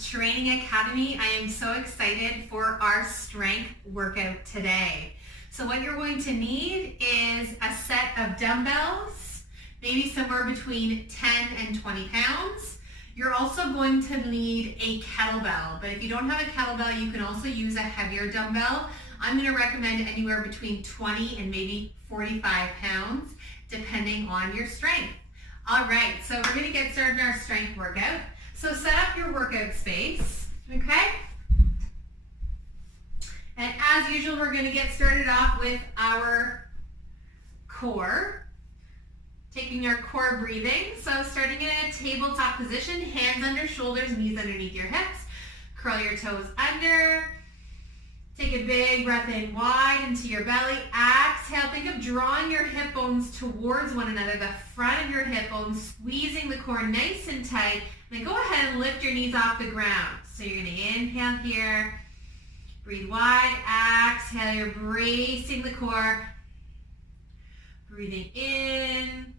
Training Academy. I am so excited for our strength workout today. So what you're going to need is a set of dumbbells, maybe somewhere between 10 and 20 pounds. You're also going to need a kettlebell, but if you don't have a kettlebell, you can also use a heavier dumbbell. I'm going to recommend anywhere between 20 and maybe 45 pounds, depending on your strength. All right, so we're going to get started in our strength workout. So set up your workout space, okay? And as usual, we're going to get started off with our core. Taking your core breathing. So starting in a tabletop position, hands under shoulders, knees underneath your hips. Curl your toes under. Take a big breath in wide into your belly. Exhale. Think of drawing your hip bones towards one another, the front of your hip bones, squeezing the core nice and tight. Then go ahead and lift your knees off the ground. So you're going to inhale here. Breathe wide. Exhale. You're bracing the core. Breathing in.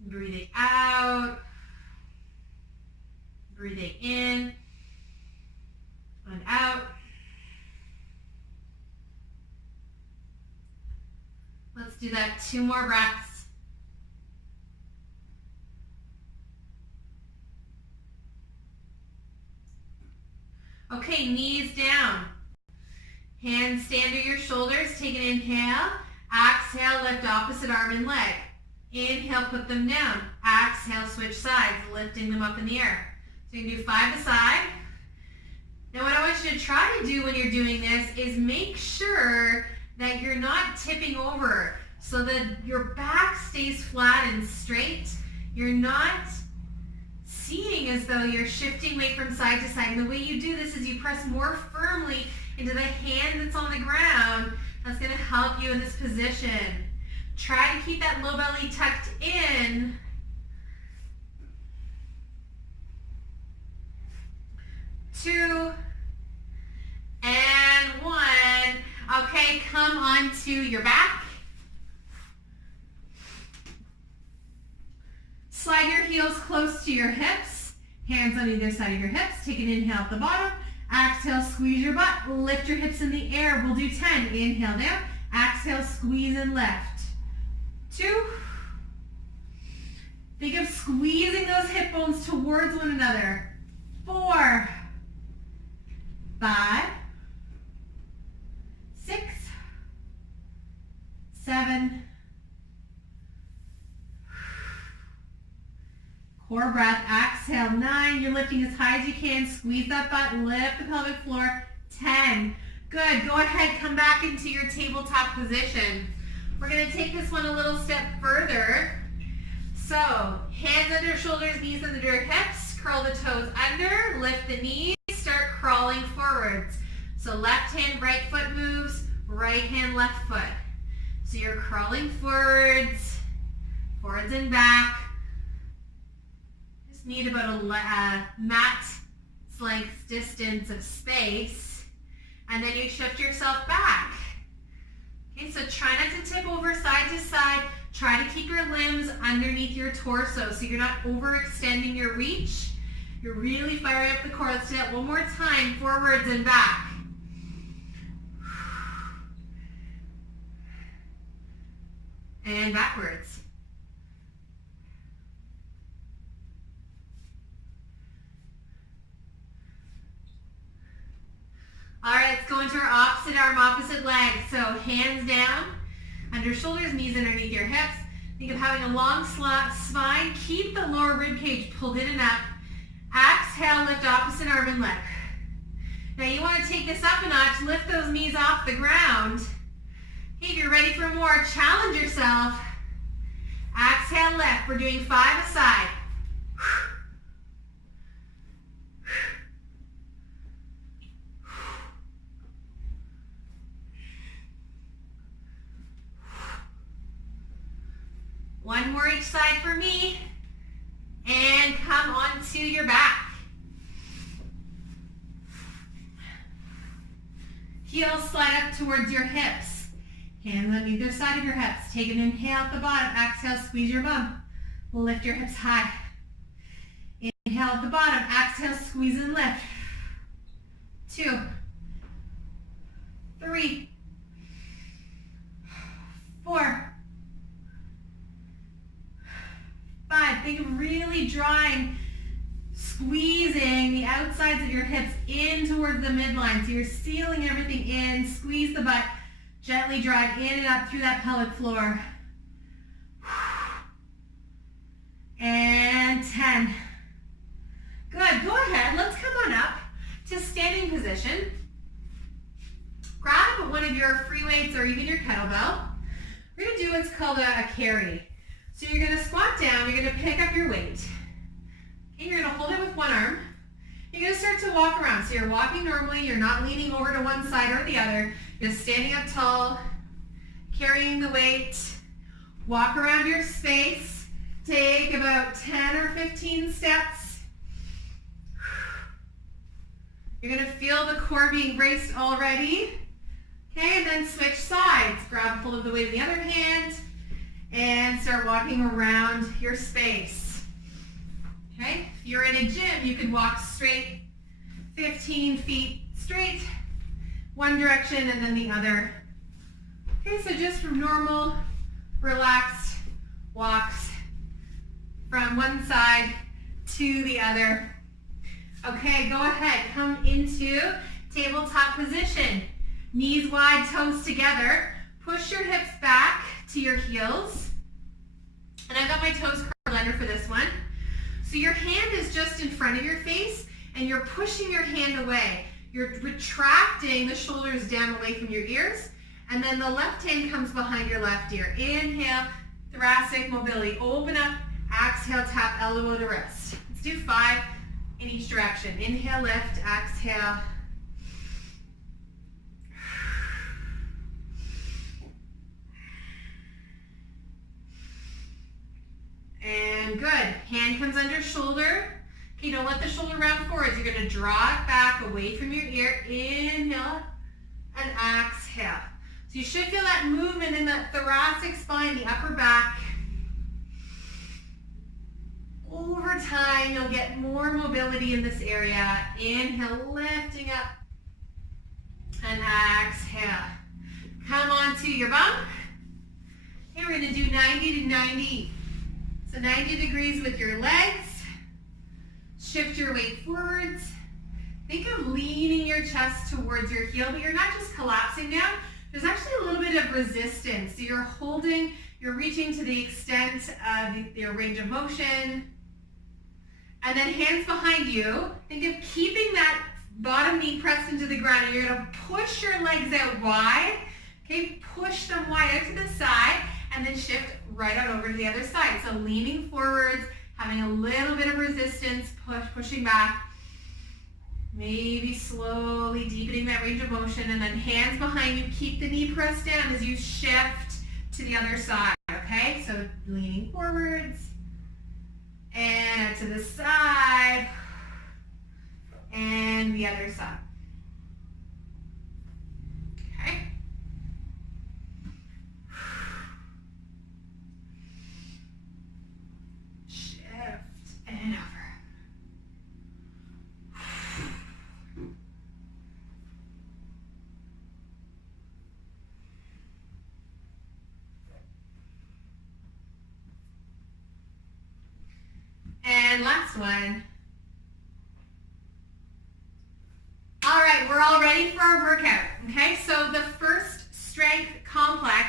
Breathing out. Breathing in and out. Let's do that 2 more breaths. Okay, knees down. Hands stay under your shoulders. Take an inhale. Exhale, lift opposite arm and leg. Inhale, put them down. Exhale, switch sides, lifting them up in the air. So you can do 5 aside. Now what I want you to try to do when you're doing this is make sure that you're not tipping over so that your back stays flat and straight. You're not seeing as though you're shifting weight from side to side. And the way you do this is you press more firmly into the hand that's on the ground. That's going to help you in this position. Try to keep that low belly tucked in. 2 and 1. Okay, come onto your back. Slide your heels close to your hips. Hands on either side of your hips. Take an inhale at the bottom. Exhale, squeeze your butt. Lift your hips in the air. We'll do 10. Inhale down. Exhale, squeeze and lift. 2. Think of squeezing those hip bones towards one another. 4. 5. 6. 7. Core breath. Exhale. 9. You're lifting as high as you can. Squeeze that butt. Lift the pelvic floor. 10. Good. Go ahead. Come back into your tabletop position. We're going to take this one a little step further. So, hands under shoulders, knees under your hips. Curl the toes under. Lift the knees. Start crawling forwards. So left hand, right foot moves. Right hand, left foot. So you're crawling forwards and back. Just need about a mat length distance of space. And then you shift yourself back. Okay, so try not to tip over side to side. Try to keep your limbs underneath your torso so you're not overextending your reach. You're really firing up the core. Let's do that one more time, forwards and back. And backwards. All right, let's go into our opposite arm, opposite leg. So hands down, under shoulders, knees underneath your hips. Think of having a long spine. Keep the lower rib cage pulled in and up. Exhale, lift opposite arm and leg. Now you want to take this up a notch. Lift those knees off the ground. Okay, if you're ready for more, challenge yourself. Exhale, lift. We're doing 5 aside. One more each side for me. And come onto your back. Heels slide up towards your hips. Hands on either side of your hips. Take an inhale at the bottom. Exhale, squeeze your bum. Lift your hips high. Inhale. Inhale at the bottom. Exhale, squeeze and lift. 2, 3, 4, 5. Think of really drawing, squeezing the outsides of your hips in towards the midline. So you're sealing everything in. Squeeze the butt. Gently drive in and up through that pelvic floor. And 10. Good. Go ahead. Let's come on up to standing position. Grab one of your free weights or even your kettlebell. We're going to do what's called a carry. So you're going to squat down. You're going to pick up your weight. Okay, you're going to hold it with one arm. You're going to start to walk around. So you're walking normally. You're not leaning over to one side or the other. You're standing up tall, carrying the weight. Walk around your space. Take about 10 or 15 steps. You're going to feel the core being braced already. Okay, and then switch sides. Grab hold of the weight of the other hand and start walking around your space. Okay, if you're in a gym, you can walk straight, 15 feet straight, one direction and then the other. Okay, so just from normal, relaxed walks from one side to the other. Okay, go ahead, come into tabletop position. Knees wide, toes together. Push your hips back to your heels. And I've got my toes curled under for this one. So your hand is just in front of your face and you're pushing your hand away. You're retracting the shoulders down away from your ears. And then the left hand comes behind your left ear. Inhale, thoracic mobility. Open up, exhale, tap elbow to wrist. Let's do 5 in each direction. Inhale, lift, exhale. And good. Hand comes under shoulder. Okay, don't let the shoulder round forwards. You're going to draw it back away from your ear. Inhale and exhale. So you should feel that movement in the thoracic spine, the upper back. Over time, you'll get more mobility in this area. Inhale, lifting up. And exhale. Come onto your bum. Okay, we're going to do 90 to 90. So 90 degrees with your legs. Shift your weight forwards. Think of leaning your chest towards your heel, but you're not just collapsing down. There's actually a little bit of resistance. So you're holding, you're reaching to the extent of your range of motion. And then hands behind you. Think of keeping that bottom knee pressed into the ground. And you're going to push your legs out wide. Okay, push them wide out to the side. And then shift right on over to the other side. So leaning forwards, having a little bit of resistance, pushing back. Maybe slowly deepening that range of motion. And then hands behind you, keep the knee pressed down as you shift to the other side. Okay, so leaning forwards. And out to the side. And the other side. Okay. And over. And last one. All right, we're all ready for our workout. Okay, so the first strength complex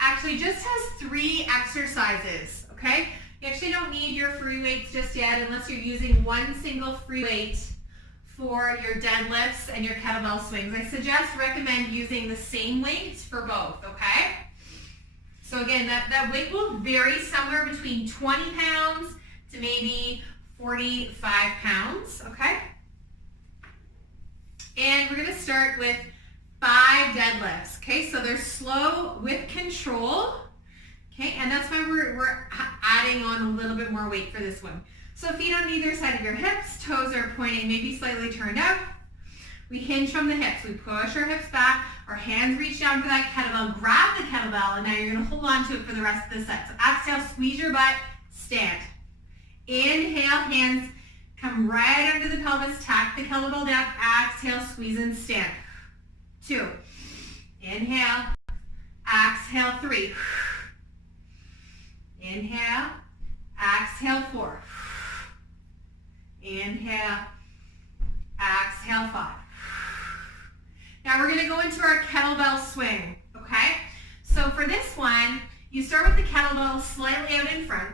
actually just has 3 exercises. Okay. You actually don't need your free weights just yet unless you're using one single free weight for your deadlifts and your kettlebell swings. I recommend using the same weights for both, okay? So again, that weight will vary somewhere between 20 pounds to maybe 45 pounds, okay? And we're gonna start with 5 deadlifts, okay? So they're slow with control. Okay, and that's why we're adding on a little bit more weight for this one. So feet on either side of your hips, toes are pointing maybe slightly turned up. We hinge from the hips. We push our hips back, our hands reach down for that kettlebell, grab the kettlebell, and now you're gonna hold on to it for the rest of the set. So exhale, squeeze your butt, stand. Inhale, hands Come right under the pelvis, tack the kettlebell down, exhale, squeeze and stand. 2. Inhale, exhale, 3. Inhale, exhale, 4. Inhale, exhale, 5. Now we're going to go into our kettlebell swing, okay? So for this one, you start with the kettlebell slightly out in front.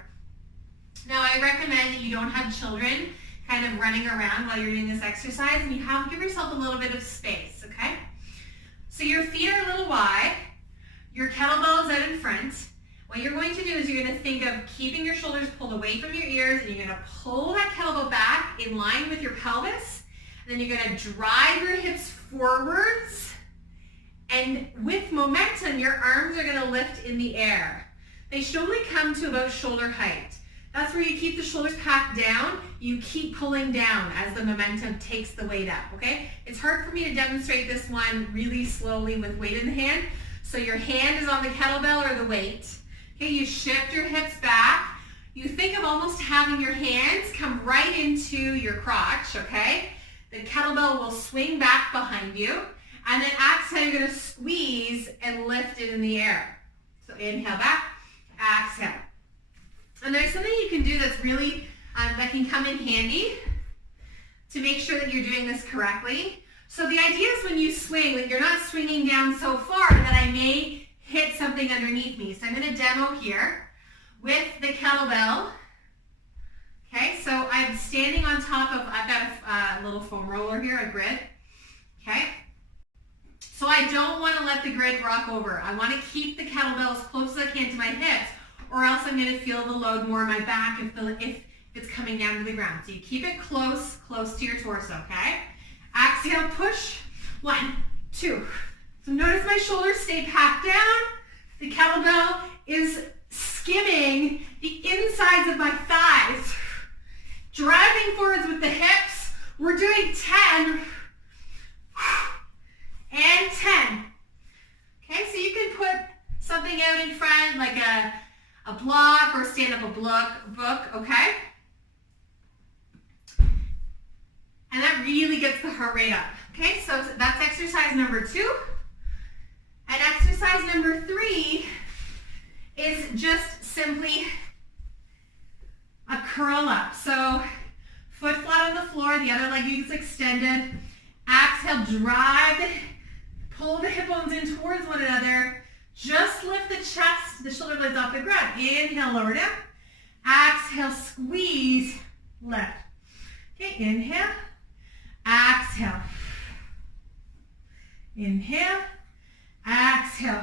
Now I recommend that you don't have children kind of running around while you're doing this exercise, and you give yourself a little bit of space, okay? So your feet are a little wide, your kettlebell is out in front. What you're going to do is you're going to think of keeping your shoulders pulled away from your ears, and you're going to pull that kettlebell back in line with your pelvis, and then you're going to drive your hips forwards, and with momentum, your arms are going to lift in the air. They should only come to about shoulder height. That's where you keep the shoulders packed down. You keep pulling down as the momentum takes the weight up, okay? It's hard for me to demonstrate this one really slowly with weight in the hand. So your hand is on the kettlebell or the weight. Okay, you shift your hips back. You think of almost having your hands come right into your crotch, okay? The kettlebell will swing back behind you. And then exhale, you're gonna squeeze and lift it in the air. So inhale back, exhale. And there's something you can do that's really, that can come in handy to make sure that you're doing this correctly. So the idea is when you swing, that you're not swinging down so far that I may hit something underneath me. So I'm going to demo here with the kettlebell. Okay, so I'm standing on top of, I've got a little foam roller here, a grid. Okay, so I don't want to let the grid rock over. I want to keep the kettlebell as close as I can to my hips, or else I'm going to feel the load more on my back if it's coming down to the ground. So you keep it close to your torso, okay? Exhale, push. 1, 2. So notice my shoulders stay packed down. The kettlebell is skimming the insides of my thighs. Driving forwards with the hips. We're doing 10 and 10. Okay, so you can put something out in front like a block or stand up a book, okay? And that really gets the heart rate up. Okay, so that's exercise number 2. And exercise number 3 is just simply a curl up. So foot flat on the floor, the other leg is extended. Exhale, drive, pull the hip bones in towards one another. Just lift the chest, the shoulder blades off the ground. Inhale, lower down. Exhale, squeeze, lift. Okay, inhale. Exhale. Inhale. Exhale.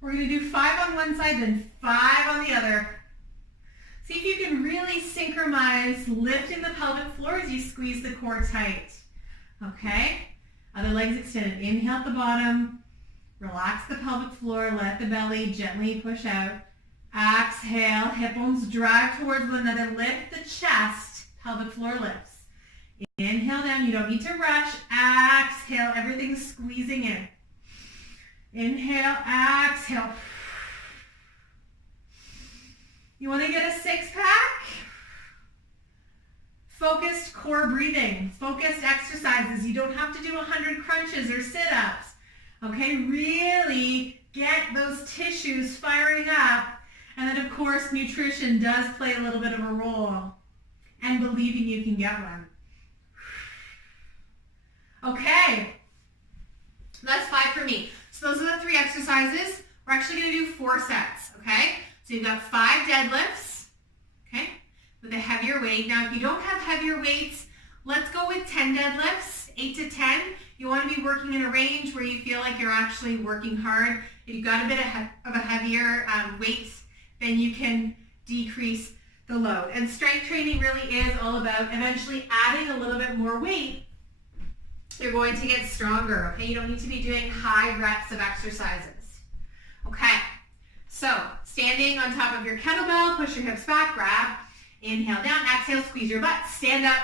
We're going to do 5 on one side, then 5 on the other. See if you can really synchronize lifting the pelvic floor as you squeeze the core tight. Okay? Other legs extended. Inhale at the bottom. Relax the pelvic floor. Let the belly gently push out. Exhale. Hip bones drive towards one another. Lift the chest. Pelvic floor lifts. Inhale down. You don't need to rush. Exhale. Everything's squeezing in. Inhale. Exhale. You want to get a 6-pack? Focused core breathing. Focused exercises. You don't have to do 100 crunches or sit-ups. Okay, really get those tissues firing up. And then, of course, nutrition does play a little bit of a role. And believing you can get one. Okay, that's 5 for me. So those are the 3 exercises. We're actually going to do 4 sets, okay? So you've got 5 deadlifts, okay, with a heavier weight. Now, if you don't have heavier weights, let's go with 10 deadlifts, 8 to 10. You want to be working in a range where you feel like you're actually working hard. If you've got a bit of a heavier weight, then you can decrease the load. And strength training really is all about eventually adding a little bit more weight. You're going to get stronger, okay? You don't need to be doing high reps of exercises. Okay, so standing on top of your kettlebell, push your hips back, grab, inhale down, exhale, squeeze your butt, stand up,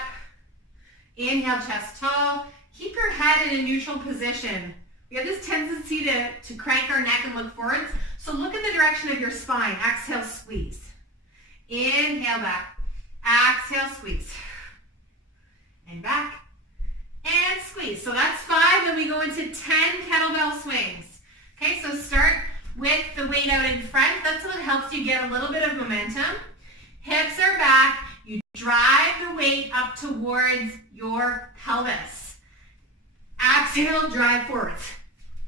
inhale, chest tall, keep your head in a neutral position. We have this tendency to crank our neck and look forwards, so look in the direction of your spine. Exhale, squeeze. Inhale back, Exhale, squeeze. And back. And squeeze. So that's 5. Then we go into 10 kettlebell swings. Okay, so start with the weight out in front. That's what helps you get a little bit of momentum. Hips are back. You drive the weight up towards your pelvis. Exhale, drive forwards.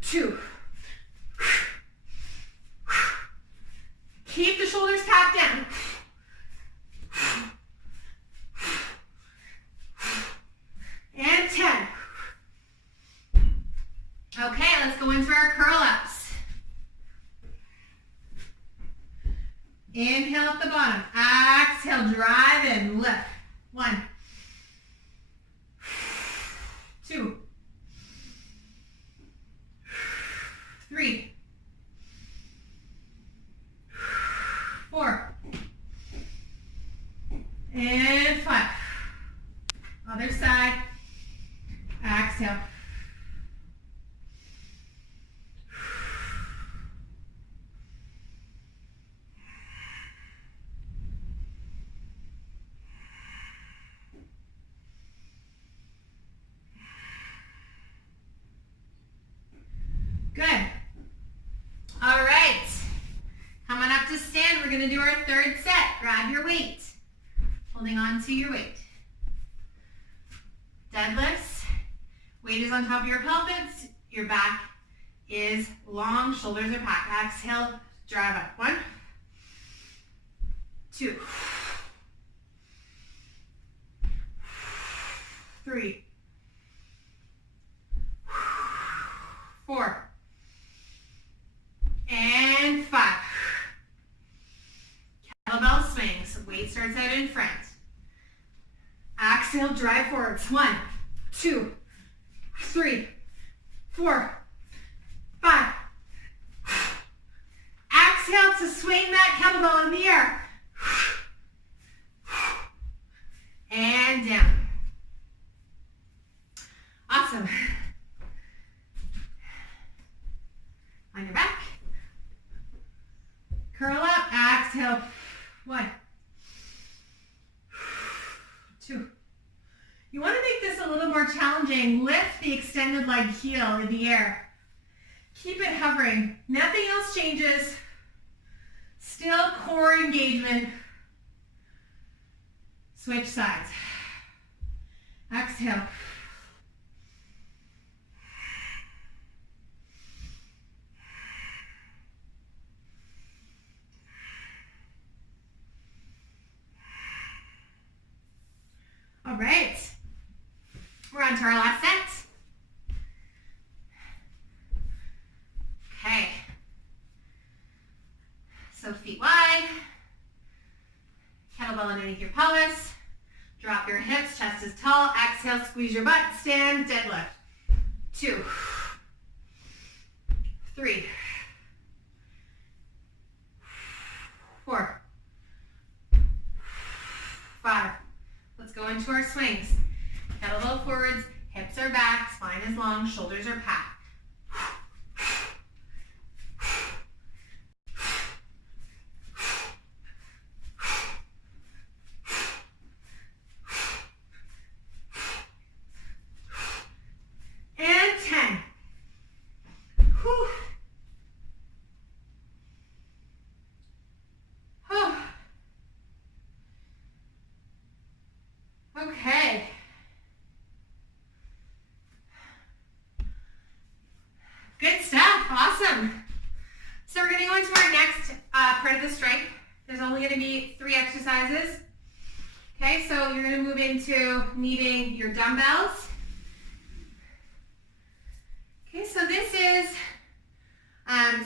2. Keep the shoulders tapped down. And 10. Okay, let's go into our curl-ups. Inhale at the bottom. Exhale, drive and lift. 1. 2. 3. 4. And 5. Other side. Exhale. Good. All right. Coming up to stand, we're going to do our third set. Grab your weight. Holding on to your weight. Deadlifts. Weight is on top of your pelvis. Your back is long. Shoulders are packed. Exhale, drive up. 1, 2, 3, 4, and 5. Kettlebell swings. Weight starts out in front. Exhale, drive forwards. 1, 2, 3, 4, 5. Exhale to swing that kettlebell in the air. And down. Awesome. On your back. Curl up. Exhale. 1, 2. You want to make this a little more challenging. Lift the extended leg heel in the air. Keep it hovering. Nothing else changes. Still core engagement. Switch sides. Exhale. All right. We're on to our last set. Okay. So feet wide. Kettlebell underneath your pelvis. Drop your hips, chest is tall. Exhale, squeeze your butt. Stand, deadlift. 2, 3, 4, 5. Let's go into our swings. Kettlebell forwards, hips are back, spine is long, shoulders are packed. And 10. Whew. Oh. Okay. Good stuff. Awesome. So we're going to go into our next part of the strength. There's only going to be 3 exercises. Okay, so you're going to move into needing your dumbbells. Okay, so this is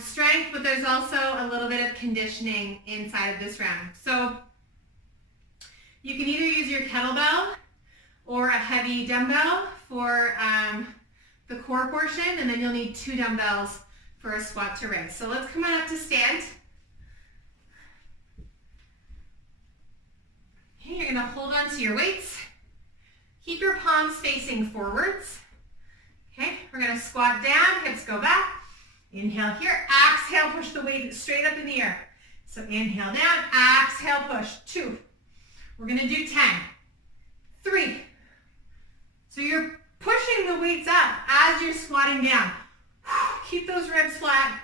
strength, but there's also a little bit of conditioning inside of this round. So you can either use your kettlebell or a heavy dumbbell for the core portion, and then you'll need 2 dumbbells for a squat to raise. So let's come on up to stand. Okay, you're gonna hold on to your weights. Keep your palms facing forwards. Okay, we're gonna squat down, hips go back. Inhale here, exhale, push the weight straight up in the air. So inhale down, exhale, push. 2, We're going to do 10. 3. So you're pushing the weights up as you're squatting down. Keep those ribs flat.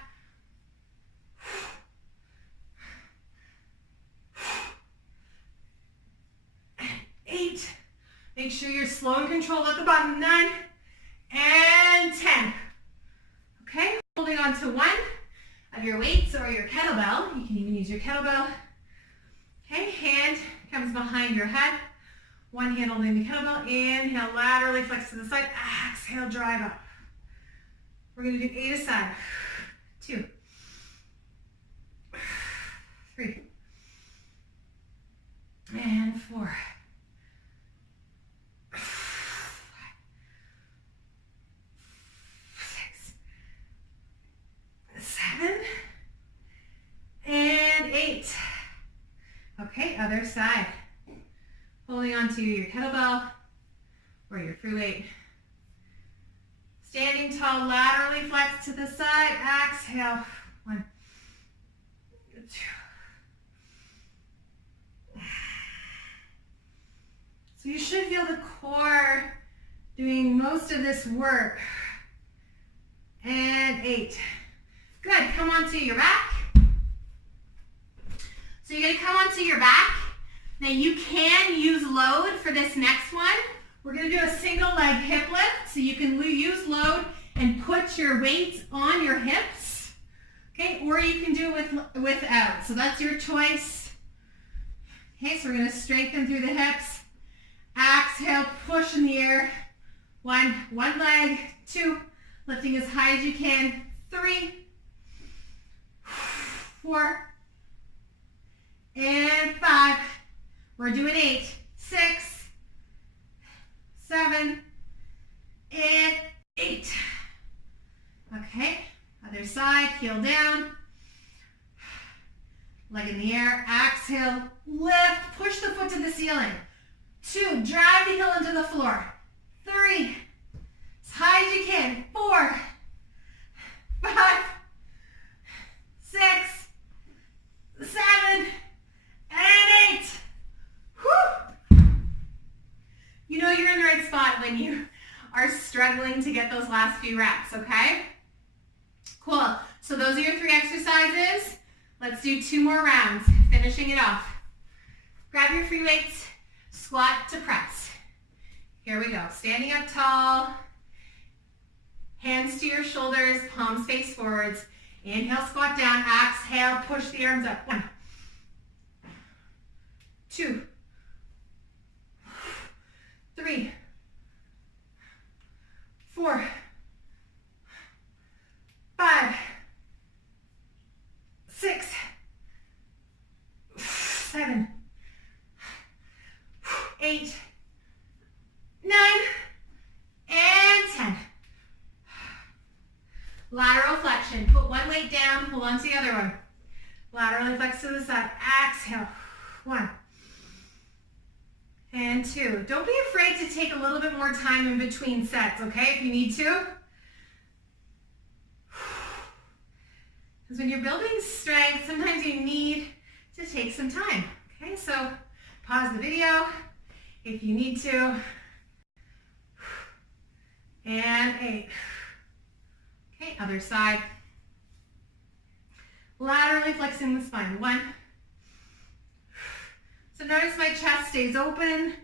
8. Make sure you're slow and controlled at the bottom. 9 and 10. Okay, holding on to one of your weights or your kettlebell. You can even use your kettlebell. Okay, hand comes behind your head. One hand holding the kettlebell. Inhale, laterally flex to the side. Exhale, drive up. We're going to do 8 aside. 2. 3. And 4. 7 and 8. Okay, other side. Holding onto your kettlebell or your free weight. Standing tall, laterally flex to the side. Exhale. 1, 2. So you should feel the core doing most of this work. And 8. Good, come onto your back. So you're gonna come onto your back. Now you can use load for this next one. We're gonna do a single leg hip lift. So you can use load and put your weights on your hips. Okay, or you can do it without. So that's your choice. Okay, so we're gonna strengthen through the hips. Exhale, push in the air. 1 leg, 2, lifting as high as you can. 3, 4, and 5. We're doing 8, 6, 7, and 8. Okay, other side, heel down. Leg in the air, exhale, lift, push the foot to the ceiling. 2, drive the heel into the floor. 3, as high as you can. 4, 5, 6, 7, and 8. Whew. You know you're in the right spot when you are struggling to get those last few reps, okay? Cool. So those are your 3 exercises. Let's do 2 more rounds, finishing it off. Grab your free weights, squat to press. Here we go. Standing up tall, hands to your shoulders, palms face forwards. Inhale, squat down. Exhale, push the arms up. 1, 2, 3, 4, 5, 6, 7, 8, 9, and 10. Lateral flexion. Put one weight down, hold on to the other one. Laterally flex to the side. Exhale. 1 and 2. Don't be afraid to take a little bit more time in between sets, okay, if you need to. Because when you're building strength, sometimes you need to take some time. Okay, so pause the video if you need to. And 8. Okay, other side. Laterally flexing the spine. 1. So notice my chest stays open.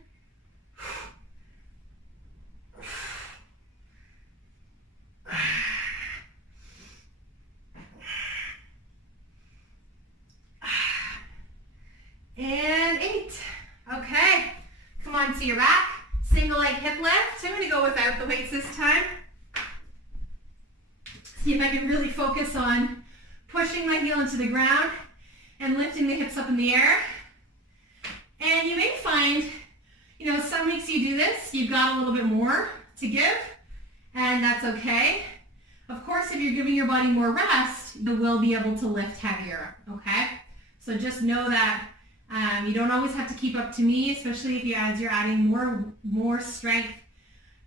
And 8. Okay, come on to your back. Single leg hip lift. I'm going to go without the weights this time. See if I can really focus on pushing my heel into the ground and lifting the hips up in the air. And you may find, some weeks you do this, you've got a little bit more to give, and that's okay. Of course, if you're giving your body more rest, you will be able to lift heavier, okay? So just know that you don't always have to keep up to me, especially if you're adding more strength,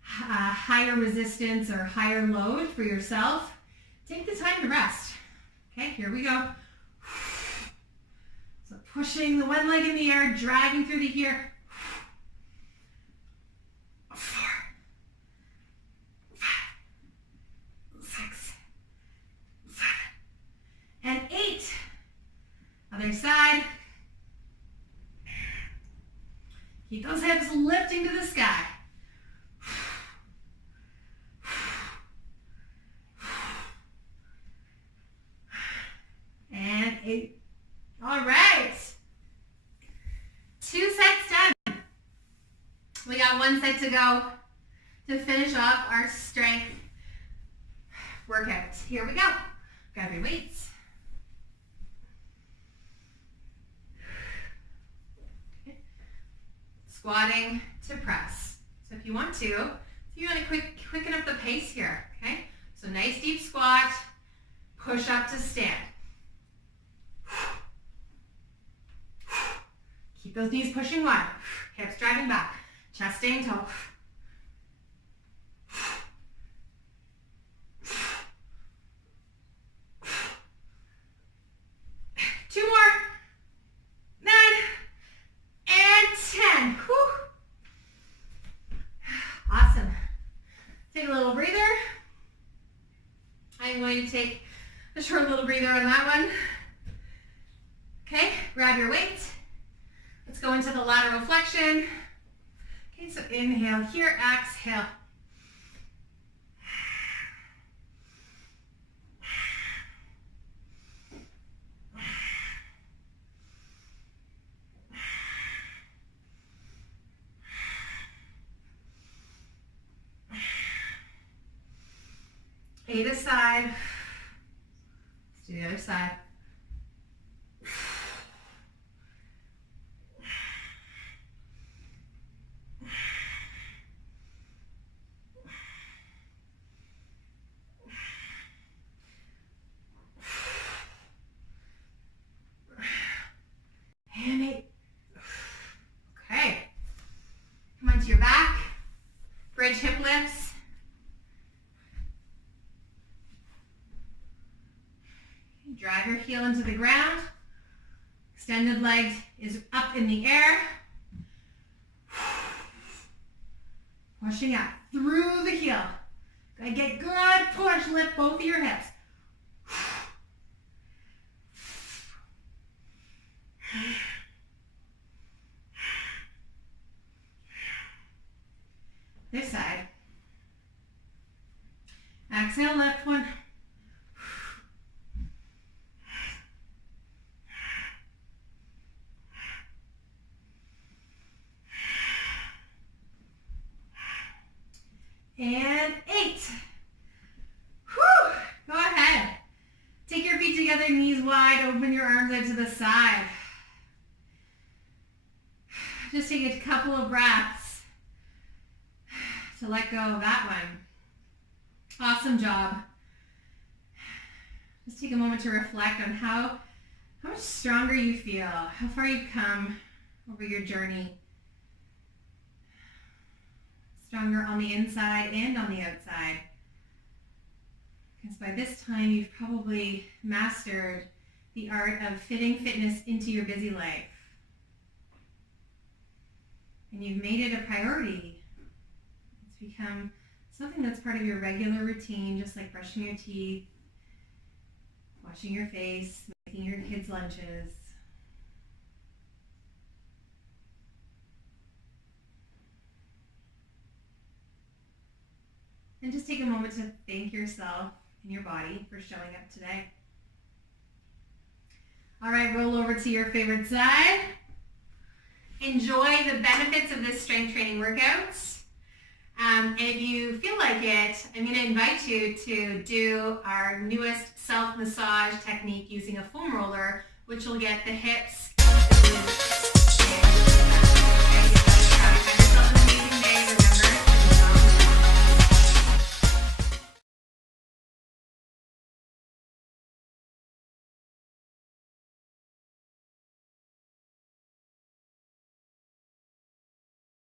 higher resistance, or higher load for yourself. Take the time to rest. Okay, here we go. So Pushing the one leg in the air, dragging through the here. 4, 5, 6, 7, and 8. Other side. Keep those hips lifting to the sky. And 8. All right. 2 sets done. We got 1 set to go to finish off our strength workout. Here we go. Grab your weights. Okay. Squatting to press. So if you want to quicken up the pace here, okay? So nice deep squat, push up to stand. Keep those knees pushing wide, hips driving back, chest staying tall. 2 more. 9 and 10. Whew. Awesome. Take a little breather. I'm going to take a short little breather on that one. Okay, grab your weight. Let's go into the lateral flexion. Okay, so inhale here, exhale. Either side. Let's do the other side. And 8. Okay. Come onto your back. Bridge hip lifts. Drive your heel into the ground. Extended leg is up in the air. Pushing up through the heel. Gotta get good push. Lift both of your hips. This side. Exhale, left one. And 8. Whew. Go ahead. Take your feet together, knees wide, open your arms out to the side. Just take a couple of breaths to let go of that one. Awesome job. Just take a moment to reflect on how much stronger you feel, how far you've come over your journey. Stronger on the inside and on the outside. Because by this time you've probably mastered the art of fitting fitness into your busy life. And you've made it a priority. It's become something that's part of your regular routine, just like brushing your teeth, washing your face, making your kids' lunches. And just take a moment to thank yourself and your body for showing up today. All right, roll over to your favorite side. Enjoy the benefits of this strength training workouts. And if you feel like it, I'm going to invite you to do our newest self-massage technique using a foam roller, which will get the hips, the glutes, and